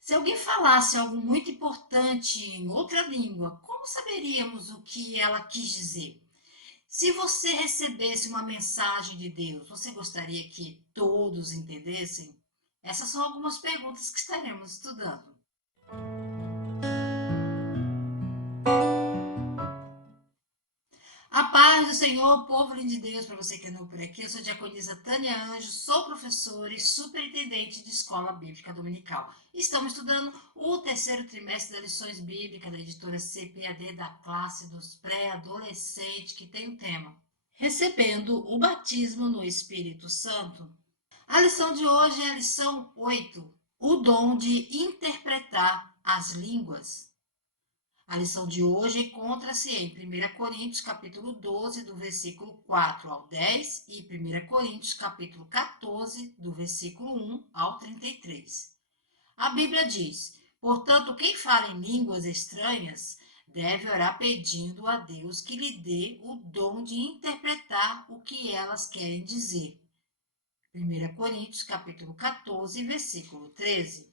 Se alguém falasse algo muito importante em outra língua, como saberíamos o que ela quis dizer? Se você recebesse uma mensagem de Deus, você gostaria que todos entendessem? Essas são algumas perguntas que estaremos estudando. A paz do Senhor, povo lindo de Deus, para você que é novo por aqui, eu sou a diaconisa Tânia Anjo, sou professora e superintendente de escola bíblica dominical. Estamos estudando o terceiro trimestre das lições bíblicas da editora CPAD da classe dos pré-adolescentes, que tem o tema Recebendo o batismo no Espírito Santo. A lição de hoje é a lição 8, o dom de interpretar as línguas. A lição de hoje encontra-se em 1 Coríntios, capítulo 12, do versículo 4 ao 10 e 1 Coríntios, capítulo 14, do versículo 1 ao 33. A Bíblia diz: portanto, quem fala em línguas estranhas deve orar pedindo a Deus que lhe dê o dom de interpretar o que elas querem dizer. 1 Coríntios, capítulo 14, versículo 13.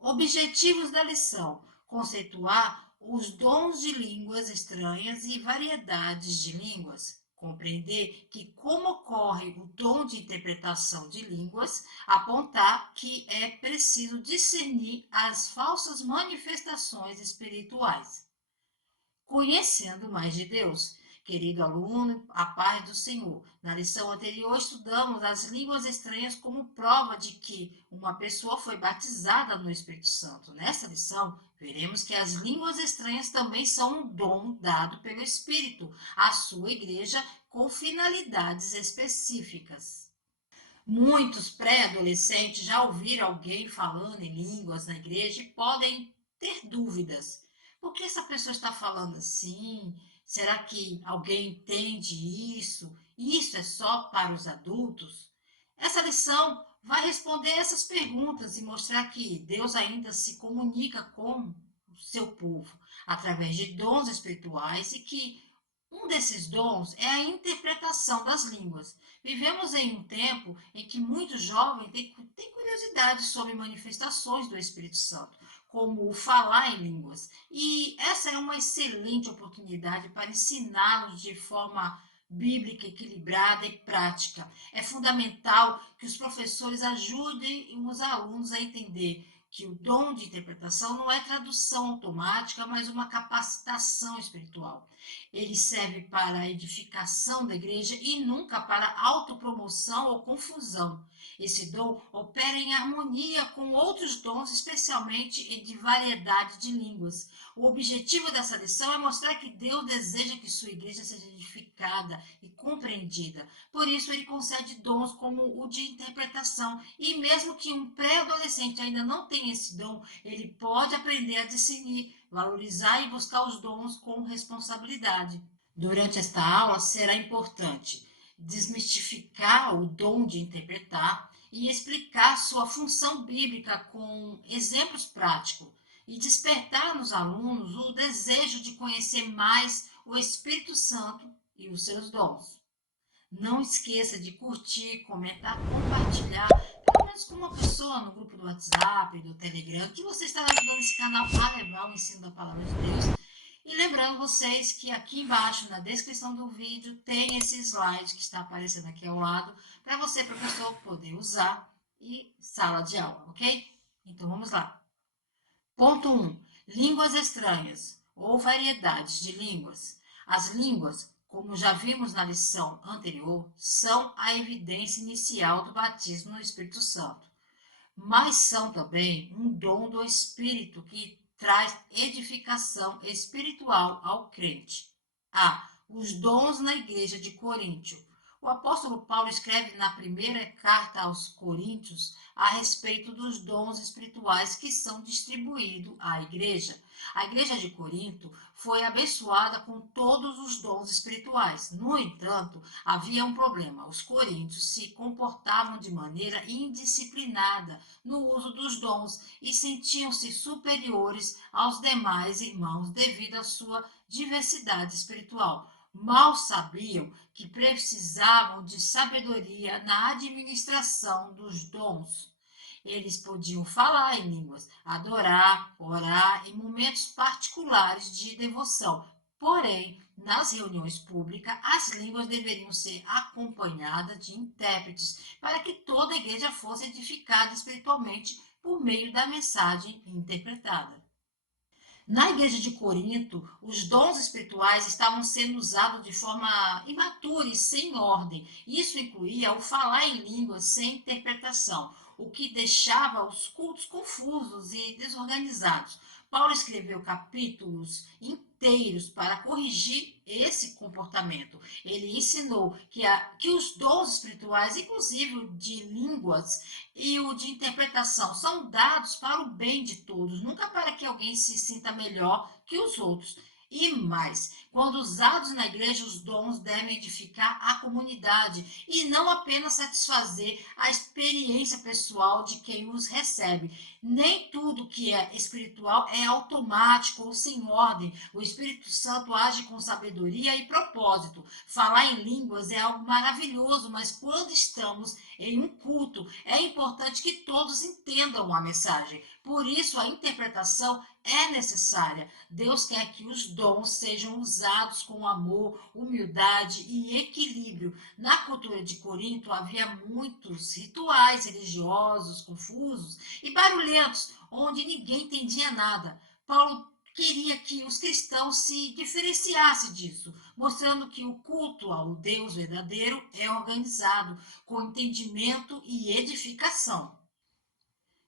Objetivos da lição: conceituar os dons de línguas estranhas e variedades de línguas. Compreender que como ocorre o dom de interpretação de línguas, apontar que é preciso discernir as falsas manifestações espirituais. Conhecendo mais de Deus. Querido aluno, a paz do Senhor. Na lição anterior, estudamos as línguas estranhas como prova de que uma pessoa foi batizada no Espírito Santo. Nesta lição, veremos que as línguas estranhas também são um dom dado pelo Espírito à sua igreja com finalidades específicas. Muitos pré-adolescentes já ouviram alguém falando em línguas na igreja e podem ter dúvidas. Por que essa pessoa está falando assim? Será que alguém entende isso? Isso é só para os adultos? Essa lição vai responder essas perguntas e mostrar que Deus ainda se comunica com o seu povo através de dons espirituais e que um desses dons é a interpretação das línguas. Vivemos em um tempo em que muitos jovens têm curiosidade sobre manifestações do Espírito Santo, como o falar em línguas. E essa é uma excelente oportunidade para ensiná-los de forma bíblica, equilibrada e prática. É fundamental que os professores ajudem os alunos a entender que o dom de interpretação não é tradução automática, mas uma capacitação espiritual. Ele serve para a edificação da igreja e nunca para autopromoção ou confusão. Esse dom opera em harmonia com outros dons, especialmente de variedade de línguas. O objetivo dessa lição é mostrar que Deus deseja que sua igreja seja edificada e compreendida. Por isso, ele concede dons como o de interpretação. E mesmo que um pré-adolescente ainda não tenha esse dom, ele pode aprender a discernir, valorizar e buscar os dons com responsabilidade. Durante esta aula será importante desmistificar o dom de interpretar e explicar sua função bíblica com exemplos práticos e despertar nos alunos o desejo de conhecer mais o Espírito Santo e os seus dons. Não esqueça de curtir, comentar, compartilhar, pelo menos com uma pessoa no grupo do WhatsApp, do Telegram, que você está ajudando esse canal a levar o ensino da palavra de Deus. E lembrando vocês que aqui embaixo, na descrição do vídeo, tem esse slide que está aparecendo aqui ao lado, para você, professor, poder usar e sala de aula, ok? Então vamos lá. Ponto 1. Línguas estranhas ou variedades de línguas. As línguas, como já vimos na lição anterior, são a evidência inicial do batismo no Espírito Santo, mas são também um dom do Espírito que traz edificação espiritual ao crente. Os dons na igreja de Coríntio. O apóstolo Paulo escreve na primeira carta aos Coríntios a respeito dos dons espirituais que são distribuídos à igreja. A igreja de Corinto foi abençoada com todos os dons espirituais. No entanto, havia um problema. Os coríntios se comportavam de maneira indisciplinada no uso dos dons e sentiam-se superiores aos demais irmãos devido à sua diversidade espiritual. Mal sabiam que precisavam de sabedoria na administração dos dons. Eles podiam falar em línguas, adorar, orar em momentos particulares de devoção. Porém, nas reuniões públicas, as línguas deveriam ser acompanhadas de intérpretes para que toda a igreja fosse edificada espiritualmente por meio da mensagem interpretada. Na igreja de Corinto, os dons espirituais estavam sendo usados de forma imatura e sem ordem. Isso incluía o falar em línguas sem interpretação, o que deixava os cultos confusos e desorganizados. Paulo escreveu capítulos inteiros para corrigir esse comportamento. Ele ensinou que os dons espirituais, inclusive o de línguas, e o de interpretação são dados para o bem de todos, nunca para que alguém se sinta melhor que os outros. E mais, quando usados na igreja, os dons devem edificar a comunidade e não apenas satisfazer a experiência pessoal de quem os recebe. Nem tudo que é espiritual é automático ou sem ordem. O Espírito Santo age com sabedoria e propósito. Falar em línguas é algo maravilhoso, mas quando estamos em um culto, é importante que todos entendam a mensagem. Por isso, a interpretação é necessária. Deus quer que os dons sejam usados com amor, humildade e equilíbrio. Na cultura de Corinto havia muitos rituais religiosos confusos e barulhentos, onde ninguém entendia nada. Paulo queria que os cristãos se diferenciassem disso, mostrando que o culto ao Deus verdadeiro é organizado, com entendimento e edificação.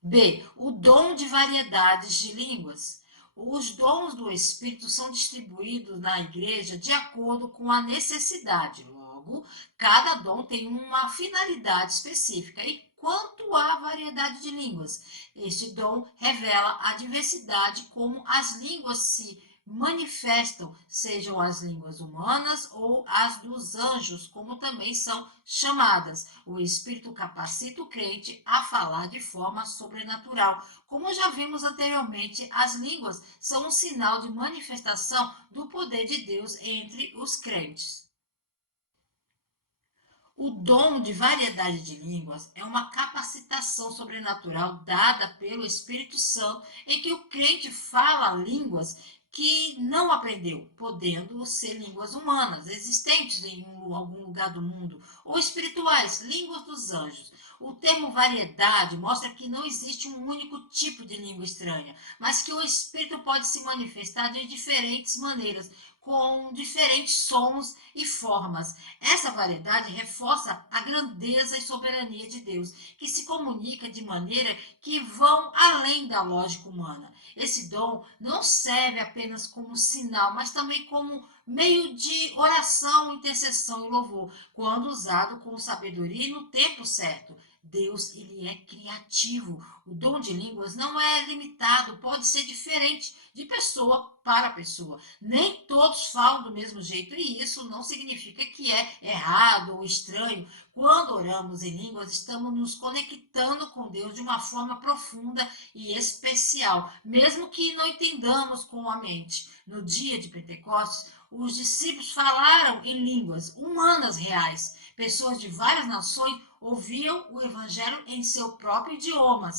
B. O dom de variedades de línguas. Os dons do Espírito são distribuídos na igreja de acordo com a necessidade. Logo, cada dom tem uma finalidade específica. E quanto à variedade de línguas, este dom revela a diversidade como as línguas se manifestam, sejam as línguas humanas ou as dos anjos, como também são chamadas. O Espírito capacita o crente a falar de forma sobrenatural. Como já vimos anteriormente, as línguas são um sinal de manifestação do poder de Deus entre os crentes. O dom de variedade de línguas é uma capacitação sobrenatural dada pelo Espírito Santo em que o crente fala línguas que não aprendeu, podendo ser línguas humanas, existentes em algum lugar do mundo, ou espirituais, línguas dos anjos. O termo variedade mostra que não existe um único tipo de língua estranha, mas que o Espírito pode se manifestar de diferentes maneiras, com diferentes sons e formas. Essa variedade reforça a grandeza e soberania de Deus, que se comunica de maneira que vão além da lógica humana. Esse dom não serve apenas como sinal, mas também como meio de oração, intercessão e louvor, quando usado com sabedoria e no tempo certo. Deus, ele é criativo. O dom de línguas não é limitado, pode ser diferente de pessoa para pessoa. Nem todos falam do mesmo jeito e isso não significa que é errado ou estranho. Quando oramos em línguas, estamos nos conectando com Deus de uma forma profunda e especial, mesmo que não entendamos com a mente. No dia de Pentecostes, os discípulos falaram em línguas humanas reais. Pessoas de várias nações ouviam o evangelho em seu próprio idioma,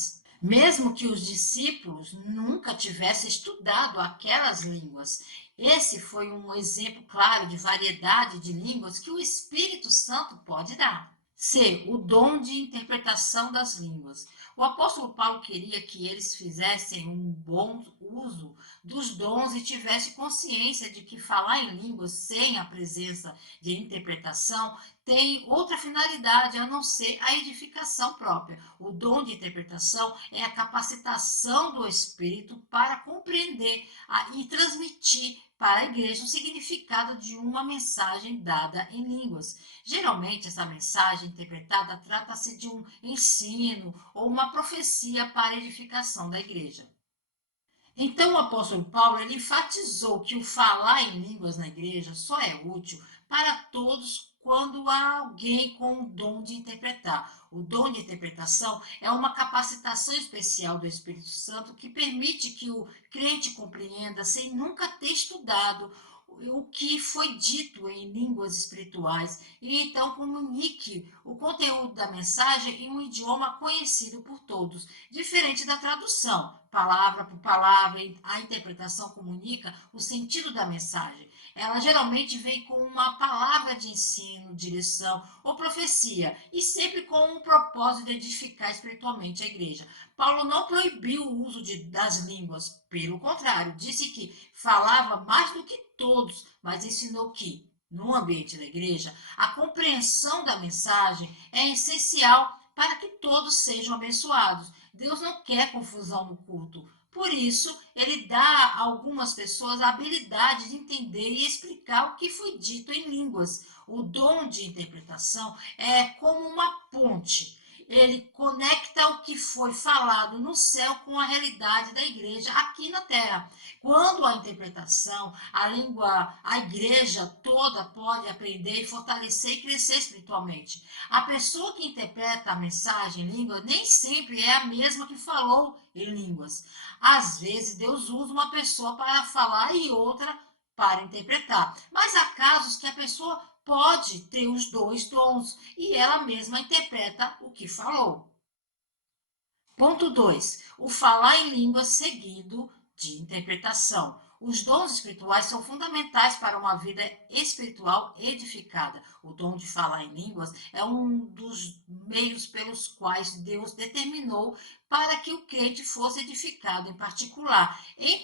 mesmo que os discípulos nunca tivessem estudado aquelas línguas. Esse foi um exemplo claro de variedade de línguas que o Espírito Santo pode dar. C. O dom de interpretação das línguas. O apóstolo Paulo queria que eles fizessem um bom uso dos dons e tivessem consciência de que falar em línguas sem a presença de interpretação tem outra finalidade a não ser a edificação própria. O dom de interpretação é a capacitação do Espírito para compreender e transmitir para a igreja o significado de uma mensagem dada em línguas. Geralmente, essa mensagem interpretada trata-se de um ensino ou uma profecia para a edificação da igreja. Então, o apóstolo Paulo ele enfatizou que o falar em línguas na igreja só é útil para todos quando há alguém com o dom de interpretar. O dom de interpretação é uma capacitação especial do Espírito Santo que permite que o crente compreenda sem nunca ter estudado o que foi dito em línguas espirituais e então comunique o conteúdo da mensagem em um idioma conhecido por todos, diferente da tradução. Palavra por palavra, a interpretação comunica o sentido da mensagem. Ela geralmente vem com uma palavra de ensino, direção ou profecia, e sempre com um propósito de edificar espiritualmente a igreja. Paulo não proibiu o uso das línguas, pelo contrário, disse que falava mais do que todos, mas ensinou que, no ambiente da igreja, a compreensão da mensagem é essencial para que todos sejam abençoados. Deus não quer confusão no culto. Por isso, ele dá a algumas pessoas a habilidade de entender e explicar o que foi dito em línguas. O dom de interpretação é como uma ponte. Ele conecta o que foi falado no céu com a realidade da igreja aqui na terra. Quando a interpretação, a língua, a igreja toda pode aprender e fortalecer e crescer espiritualmente. A pessoa que interpreta a mensagem em língua nem sempre é a mesma que falou em línguas. Às vezes, Deus usa uma pessoa para falar e outra para interpretar. Mas há casos que a pessoa pode ter os dois dons e ela mesma interpreta o que falou. Ponto 2. O falar em línguas seguido de interpretação. Os dons espirituais são fundamentais para uma vida espiritual edificada. O dom de falar em línguas é um dos meios pelos quais Deus determinou para que o crente fosse edificado em particular. Em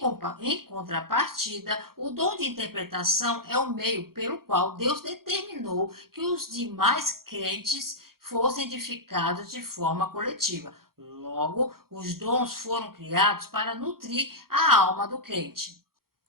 contrapartida, o dom de interpretação é o meio pelo qual Deus determinou que os demais crentes fossem edificados de forma coletiva. Logo, os dons foram criados para nutrir a alma do crente.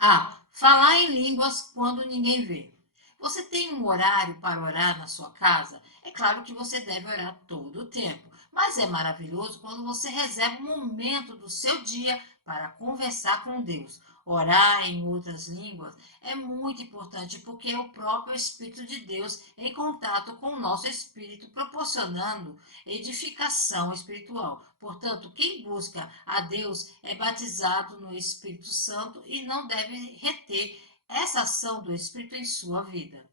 A. Falar em línguas quando ninguém vê. Você tem um horário para orar na sua casa? É claro que você deve orar todo o tempo, mas é maravilhoso quando você reserva um momento do seu dia para conversar com Deus. Orar em outras línguas é muito importante porque é o próprio Espírito de Deus em contato com o nosso espírito, proporcionando edificação espiritual. Portanto, quem busca a Deus é batizado no Espírito Santo e não deve reter essa ação do Espírito em sua vida.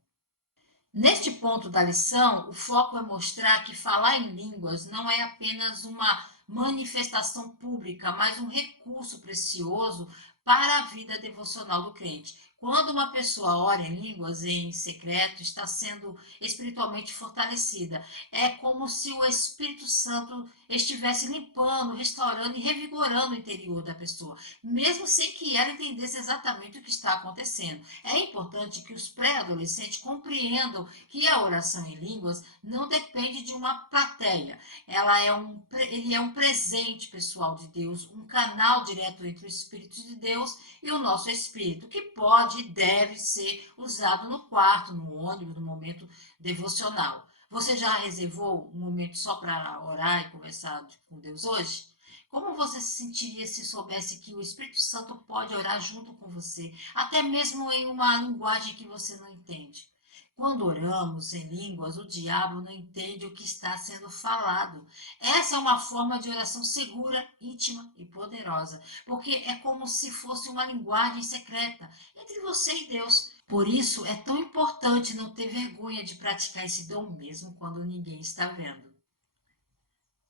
Neste ponto da lição, o foco é mostrar que falar em línguas não é apenas uma manifestação pública, mas um recurso precioso para a vida devocional do crente. Quando uma pessoa ora em línguas em secreto, está sendo espiritualmente fortalecida. É como se o Espírito Santo estivesse limpando, restaurando e revigorando o interior da pessoa, mesmo sem que ela entendesse exatamente o que está acontecendo. É importante que os pré-adolescentes compreendam que a oração em línguas não depende de uma plateia. Ele é um presente pessoal de Deus, um canal direto entre o Espírito de Deus e o nosso espírito, que pode e deve ser usado no quarto, no ônibus, no momento devocional. Você já reservou um momento só para orar e conversar com Deus hoje? Como você se sentiria se soubesse que o Espírito Santo pode orar junto com você, até mesmo em uma linguagem que você não entende? Quando oramos em línguas, o diabo não entende o que está sendo falado. Essa é uma forma de oração segura, íntima e poderosa, porque é como se fosse uma linguagem secreta entre você e Deus. Por isso, é tão importante não ter vergonha de praticar esse dom mesmo quando ninguém está vendo.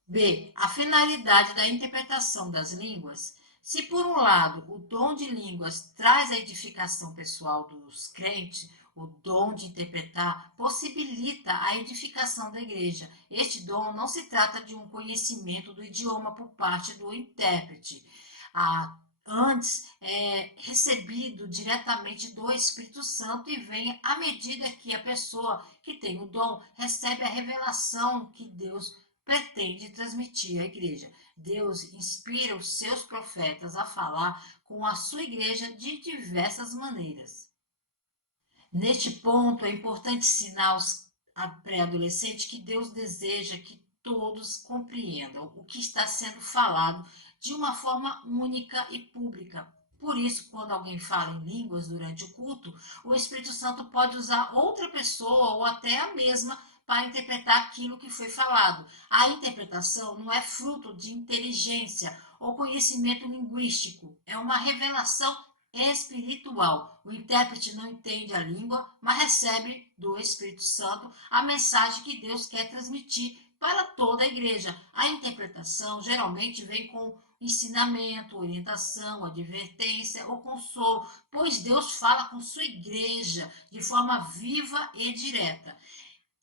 B. A finalidade da interpretação das línguas. Se, por um lado, o dom de línguas traz a edificação pessoal dos crentes, o dom de interpretar possibilita a edificação da igreja. Este dom não se trata de um conhecimento do idioma por parte do intérprete. Antes, é recebido diretamente do Espírito Santo e vem à medida que a pessoa que tem o dom recebe a revelação que Deus pretende transmitir à igreja. Deus inspira os seus profetas a falar com a sua igreja de diversas maneiras. Neste ponto, é importante ensinar aos pré-adolescentes que Deus deseja que todos compreendam o que está sendo falado de uma forma única e pública. Por isso, quando alguém fala em línguas durante o culto, o Espírito Santo pode usar outra pessoa ou até a mesma para interpretar aquilo que foi falado. A interpretação não é fruto de inteligência ou conhecimento linguístico, é uma revelação espiritual. O intérprete não entende a língua, mas recebe do Espírito Santo a mensagem que Deus quer transmitir para toda a igreja. A interpretação geralmente vem com ensinamento, orientação, advertência ou consolo, pois Deus fala com sua igreja de forma viva e direta.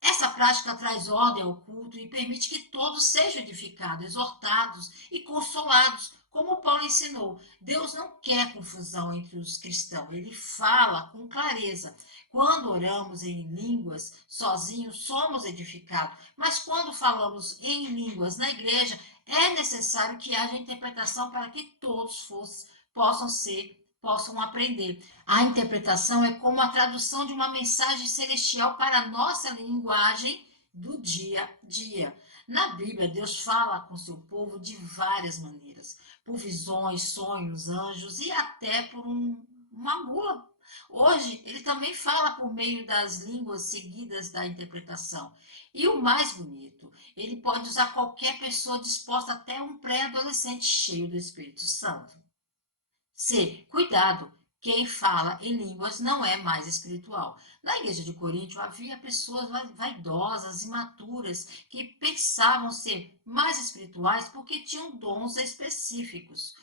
Essa prática traz ordem ao culto e permite que todos sejam edificados, exortados e consolados, como Paulo ensinou. Deus não quer confusão entre os cristãos, ele fala com clareza. Quando oramos em línguas sozinhos, somos edificados, mas quando falamos em línguas na igreja, é necessário que haja interpretação para que todos possam aprender. A interpretação é como a tradução de uma mensagem celestial para a nossa linguagem do dia a dia. Na Bíblia, Deus fala com seu povo de várias maneiras, por visões, sonhos, anjos e até por uma mula. Hoje, ele também fala por meio das línguas seguidas da interpretação. E o mais bonito, ele pode usar qualquer pessoa disposta até um pré-adolescente cheio do Espírito Santo. C. Cuidado. Quem fala em línguas não é mais espiritual. Na igreja de Corinto havia pessoas vaidosas, imaturas, que pensavam ser mais espirituais porque tinham dons específicos,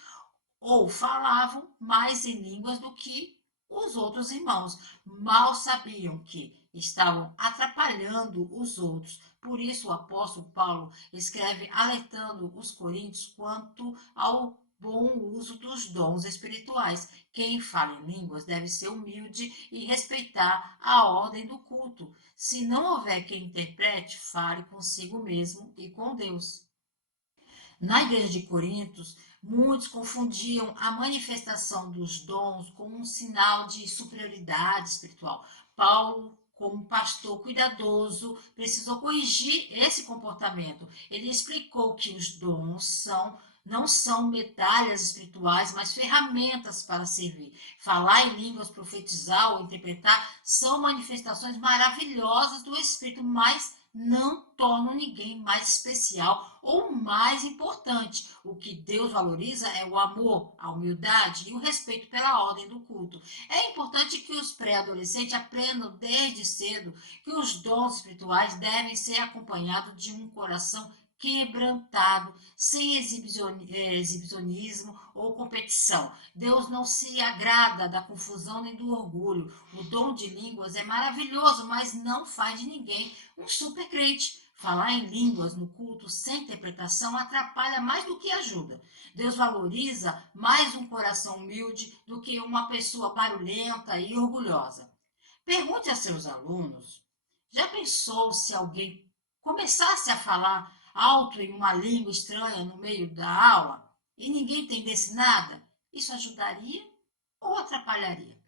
ou falavam mais em línguas do que os outros irmãos. Mal sabiam que estavam atrapalhando os outros. Por isso, o apóstolo Paulo escreve alertando os coríntios quanto ao bom uso dos dons espirituais. Quem fala em línguas deve ser humilde e respeitar a ordem do culto. Se não houver quem interprete, fale consigo mesmo e com Deus. Na igreja de Corintos, muitos confundiam a manifestação dos dons com um sinal de superioridade espiritual. Paulo, como pastor cuidadoso, precisou corrigir esse comportamento. Ele explicou que os dons não são medalhas espirituais, mas ferramentas para servir. Falar em línguas, profetizar ou interpretar são manifestações maravilhosas do Espírito, mas não tornam ninguém mais especial ou mais importante. O que Deus valoriza é o amor, a humildade e o respeito pela ordem do culto. É importante que os pré-adolescentes aprendam desde cedo que os dons espirituais devem ser acompanhados de um coração quebrantado, sem exibicionismo ou competição. Deus não se agrada da confusão nem do orgulho. O dom de línguas é maravilhoso, mas não faz de ninguém um super crente. Falar em línguas no culto sem interpretação atrapalha mais do que ajuda. Deus valoriza mais um coração humilde do que uma pessoa barulhenta e orgulhosa. Pergunte a seus alunos: já pensou se alguém começasse a falar alto em uma língua estranha no meio da aula e ninguém entendesse nada? Isso ajudaria ou atrapalharia?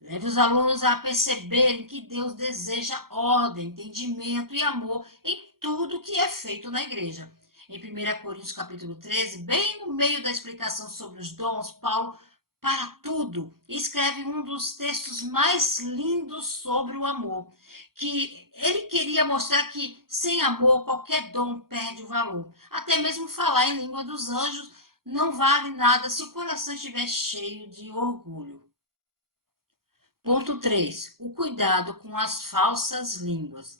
Leve os alunos a perceberem que Deus deseja ordem, entendimento e amor em tudo que é feito na igreja. Em 1 Coríntios capítulo 13, bem no meio da explicação sobre os dons, Paulo para tudo escreve um dos textos mais lindos sobre o amor, que ele queria mostrar que sem amor qualquer dom perde o valor. Até mesmo falar em língua dos anjos não vale nada se o coração estiver cheio de orgulho. Ponto 3. O cuidado com as falsas línguas.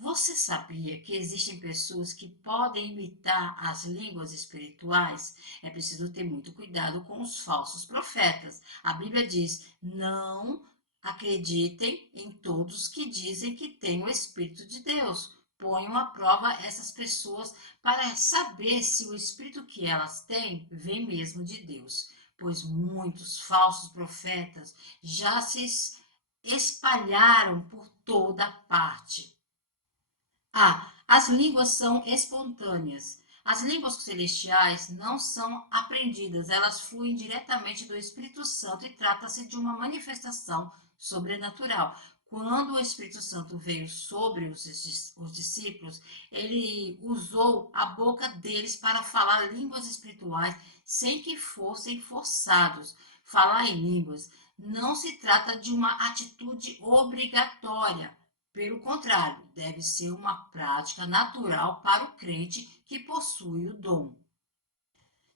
Você sabia que existem pessoas que podem imitar as línguas espirituais? É preciso ter muito cuidado com os falsos profetas. A Bíblia diz: não acreditem em todos que dizem que têm o Espírito de Deus. Ponham à prova essas pessoas para saber se o Espírito que elas têm vem mesmo de Deus, pois muitos falsos profetas já se espalharam por toda parte. As línguas são espontâneas. As línguas celestiais não são aprendidas, elas fluem diretamente do Espírito Santo e trata-se de uma manifestação sobrenatural. Quando o Espírito Santo veio sobre os discípulos, ele usou a boca deles para falar línguas espirituais sem que fossem forçados. Falar em línguas não se trata de uma atitude obrigatória. Pelo contrário, deve ser uma prática natural para o crente que possui o dom.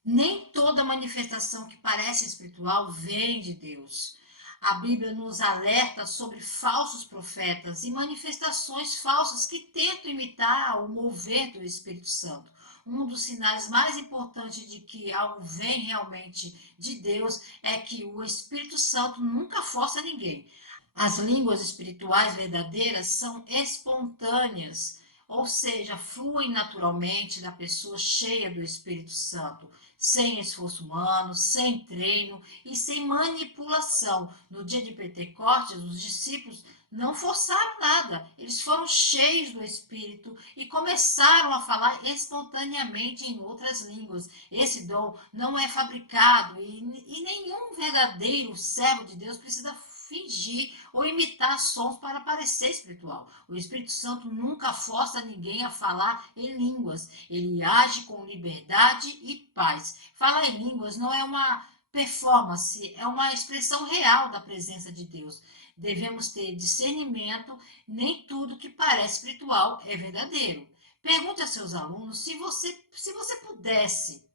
Nem toda manifestação que parece espiritual vem de Deus. A Bíblia nos alerta sobre falsos profetas e manifestações falsas que tentam imitar o mover do Espírito Santo. Um dos sinais mais importantes de que algo vem realmente de Deus é que o Espírito Santo nunca força ninguém. As línguas espirituais verdadeiras são espontâneas, ou seja, fluem naturalmente da pessoa cheia do Espírito Santo, sem esforço humano, sem treino e sem manipulação. No dia de Pentecostes, os discípulos não forçaram nada, eles foram cheios do Espírito e começaram a falar espontaneamente em outras línguas. Esse dom não é fabricado e nenhum verdadeiro servo de Deus precisa fingir ou imitar sons para parecer espiritual. O Espírito Santo nunca força ninguém a falar em línguas. Ele age com liberdade e paz. Falar em línguas não é uma performance, é uma expressão real da presença de Deus. Devemos ter discernimento, nem tudo que parece espiritual é verdadeiro. Pergunte a seus alunos se você pudesse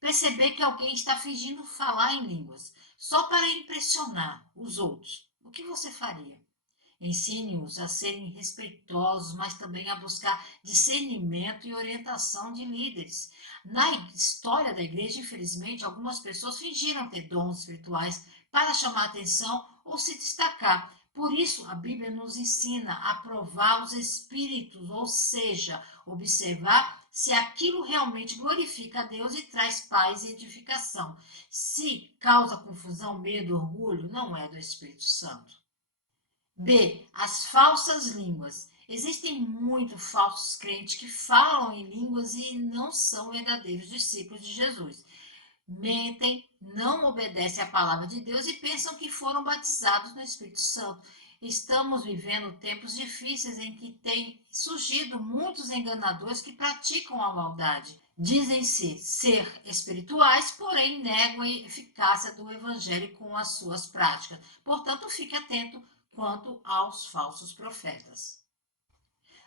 perceber que alguém está fingindo falar em línguas só para impressionar os outros. O que você faria? Ensine-os a serem respeitosos, mas também a buscar discernimento e orientação de líderes. Na história da igreja, infelizmente, algumas pessoas fingiram ter dons espirituais para chamar atenção ou se destacar. Por isso, a Bíblia nos ensina a provar os espíritos, ou seja, observar se aquilo realmente glorifica a Deus e traz paz e edificação. Se causa confusão, medo, orgulho, não é do Espírito Santo. B. As falsas línguas. Existem muitos falsos crentes que falam em línguas e não são verdadeiros discípulos de Jesus. Mentem, não obedecem à palavra de Deus e pensam que foram batizados no Espírito Santo. Estamos vivendo tempos difíceis em que têm surgido muitos enganadores que praticam a maldade. Dizem-se ser espirituais, porém negam a eficácia do evangelho com as suas práticas. Portanto, fique atento quanto aos falsos profetas.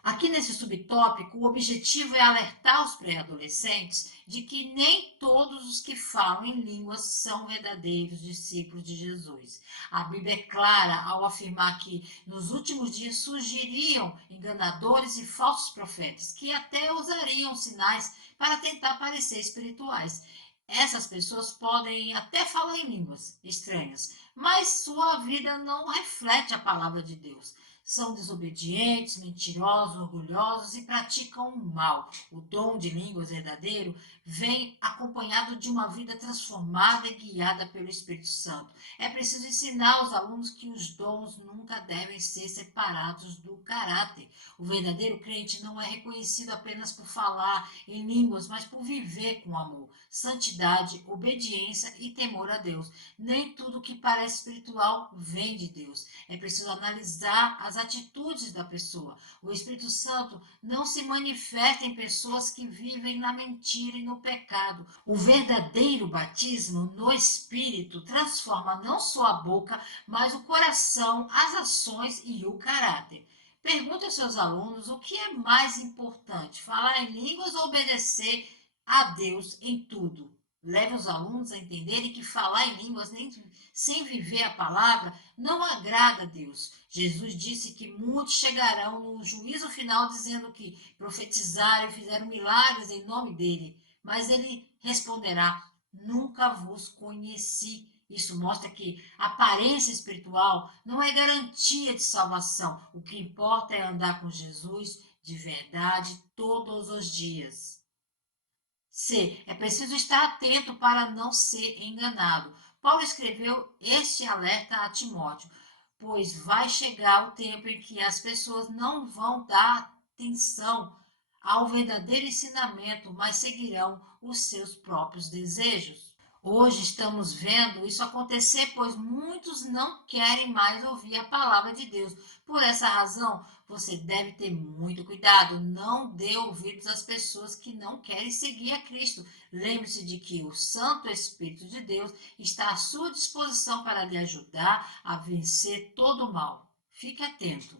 Aqui nesse subtópico, o objetivo é alertar os pré-adolescentes de que nem todos os que falam em línguas são verdadeiros discípulos de Jesus. A Bíblia é clara ao afirmar que nos últimos dias surgiriam enganadores e falsos profetas, que até usariam sinais para tentar parecer espirituais. Essas pessoas podem até falar em línguas estranhas, mas sua vida não reflete a palavra de Deus. São desobedientes, mentirosos, orgulhosos e praticam o mal. O dom de línguas verdadeiro vem acompanhado de uma vida transformada e guiada pelo Espírito Santo. É preciso ensinar aos alunos que os dons nunca devem ser separados do caráter. O verdadeiro crente não é reconhecido apenas por falar em línguas, mas por viver com amor, santidade, obediência e temor a Deus. Nem tudo que parece espiritual vem de Deus. É preciso analisar as atitudes da pessoa. O Espírito Santo não se manifesta em pessoas que vivem na mentira e no pecado. O verdadeiro batismo no Espírito transforma não só a boca, mas o coração, as ações e o caráter. Pergunte aos seus alunos o que é mais importante, falar em línguas ou obedecer a Deus em tudo. Leve os alunos a entenderem que falar em línguas sem viver a palavra não agrada a Deus. Jesus disse que muitos chegarão no juízo final dizendo que profetizaram e fizeram milagres em nome dele. Mas ele responderá: nunca vos conheci. Isso mostra que a aparência espiritual não é garantia de salvação. O que importa é andar com Jesus de verdade todos os dias. C. É preciso estar atento para não ser enganado. Paulo escreveu este alerta a Timóteo, pois vai chegar o tempo em que as pessoas não vão dar atenção ao verdadeiro ensinamento, mas seguirão os seus próprios desejos. Hoje estamos vendo isso acontecer, pois muitos não querem mais ouvir a palavra de Deus. Por essa razão, você deve ter muito cuidado. Não dê ouvidos às pessoas que não querem seguir a Cristo. Lembre-se de que o Santo Espírito de Deus está à sua disposição para lhe ajudar a vencer todo o mal. Fique atento.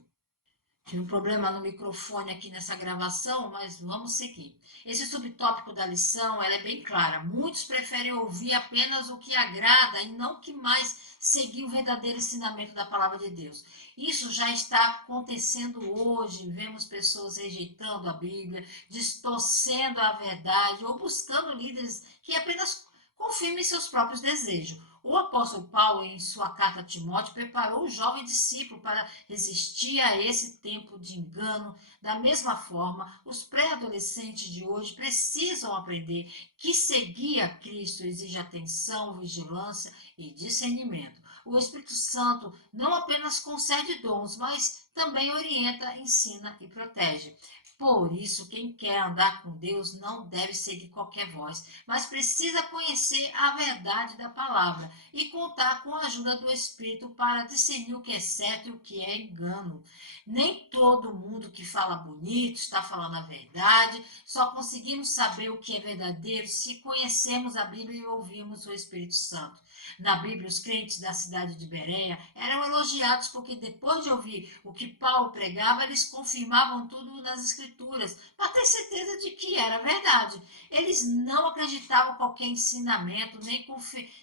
Tive um problema no microfone aqui nessa gravação, mas vamos seguir. Esse subtópico da lição, ela é bem clara. Muitos preferem ouvir apenas o que agrada e não que mais seguir o verdadeiro ensinamento da palavra de Deus. Isso já está acontecendo hoje. Vemos pessoas rejeitando a Bíblia, distorcendo a verdade ou buscando líderes que apenas confirmem seus próprios desejos. O apóstolo Paulo, em sua carta a Timóteo, preparou o jovem discípulo para resistir a esse tempo de engano. Da mesma forma, os pré-adolescentes de hoje precisam aprender que seguir a Cristo exige atenção, vigilância e discernimento. O Espírito Santo não apenas concede dons, mas também orienta, ensina e protege. Por isso, quem quer andar com Deus não deve seguir qualquer voz, mas precisa conhecer a verdade da palavra e contar com a ajuda do Espírito para discernir o que é certo e o que é engano. Nem todo mundo que fala bonito está falando a verdade, só conseguimos saber o que é verdadeiro se conhecermos a Bíblia e ouvirmos o Espírito Santo. Na Bíblia, os crentes da cidade de Bereia eram elogiados porque depois de ouvir o que Paulo pregava, eles confirmavam tudo nas Escrituras, para ter certeza de que era verdade. Eles não acreditavam em qualquer ensinamento, nem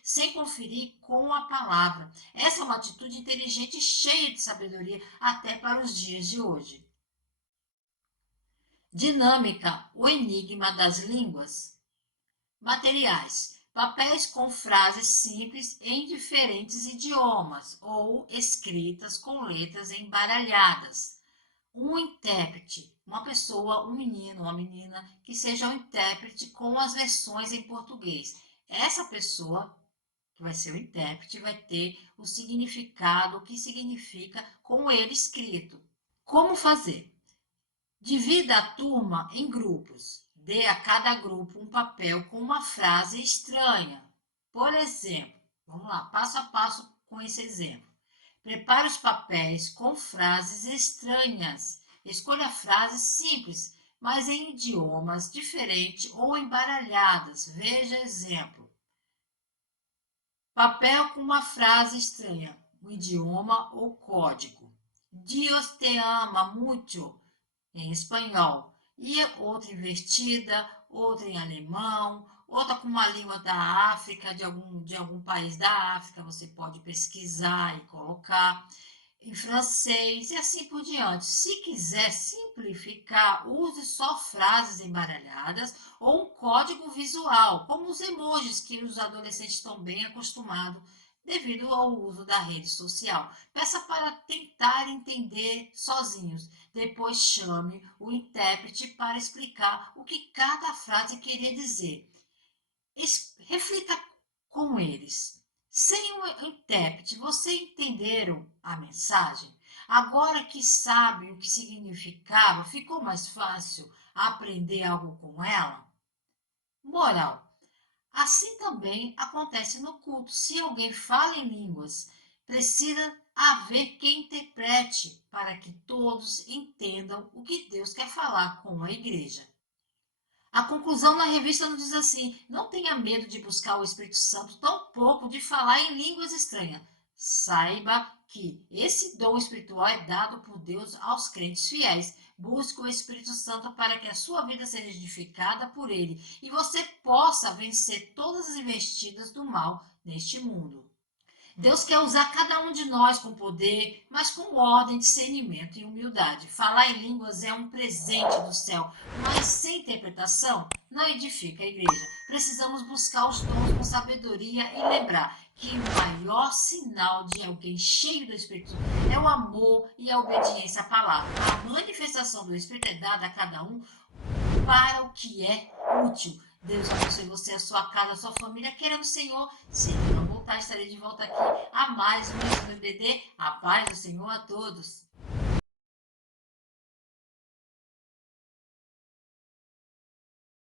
sem conferir com a palavra. Essa é uma atitude inteligente e cheia de sabedoria até para os dias de hoje. Dinâmica, o enigma das línguas. Materiais, papéis com frases simples em diferentes idiomas ou escritas com letras embaralhadas. Um intérprete, uma pessoa, um menino, uma menina, que seja um intérprete com as versões em português. Essa pessoa, que vai ser o intérprete, vai ter o significado, o que significa com ele escrito. Como fazer? Divida a turma em grupos. Dê a cada grupo um papel com uma frase estranha. Por exemplo, vamos lá, passo a passo com esse exemplo. Prepare os papéis com frases estranhas. Escolha frases simples, mas em idiomas diferentes ou embaralhadas. Veja exemplo. Papel com uma frase estranha, um idioma ou código. Dios te ama mucho, em espanhol. E outra invertida, outra em alemão, outra com uma língua da África, de algum país da África, você pode pesquisar e colocar em francês e assim por diante. Se quiser simplificar, use só frases embaralhadas ou um código visual, como os emojis que os adolescentes estão bem acostumados devido ao uso da rede social. Peça para tentar entender sozinhos. Depois chame o intérprete para explicar o que cada frase queria dizer. Reflita com eles. Sem o intérprete, vocês entenderam a mensagem? Agora que sabe o que significava, ficou mais fácil aprender algo com ela? Moral. Assim também acontece no culto. Se alguém fala em línguas, precisa haver quem interprete para que todos entendam o que Deus quer falar com a igreja. A conclusão na revista nos diz assim: não tenha medo de buscar o Espírito Santo, tampouco de falar em línguas estranhas. Saiba que esse dom espiritual é dado por Deus aos crentes fiéis. Busque o Espírito Santo para que a sua vida seja edificada por ele e você possa vencer todas as investidas do mal neste mundo. Deus quer usar cada um de nós com poder, mas com ordem, discernimento e humildade. Falar em línguas é um presente do céu, mas sem interpretação não edifica a igreja. Precisamos buscar os dons com sabedoria e lembrar que o maior sinal de alguém cheio do Espírito é o amor e a obediência à palavra. A manifestação do Espírito é dada a cada um para o que é útil. Deus abençoe você, a sua casa, a sua família, querendo o Senhor. Se ele não voltar, estarei de volta aqui a mais um EBD. A paz do Senhor a todos.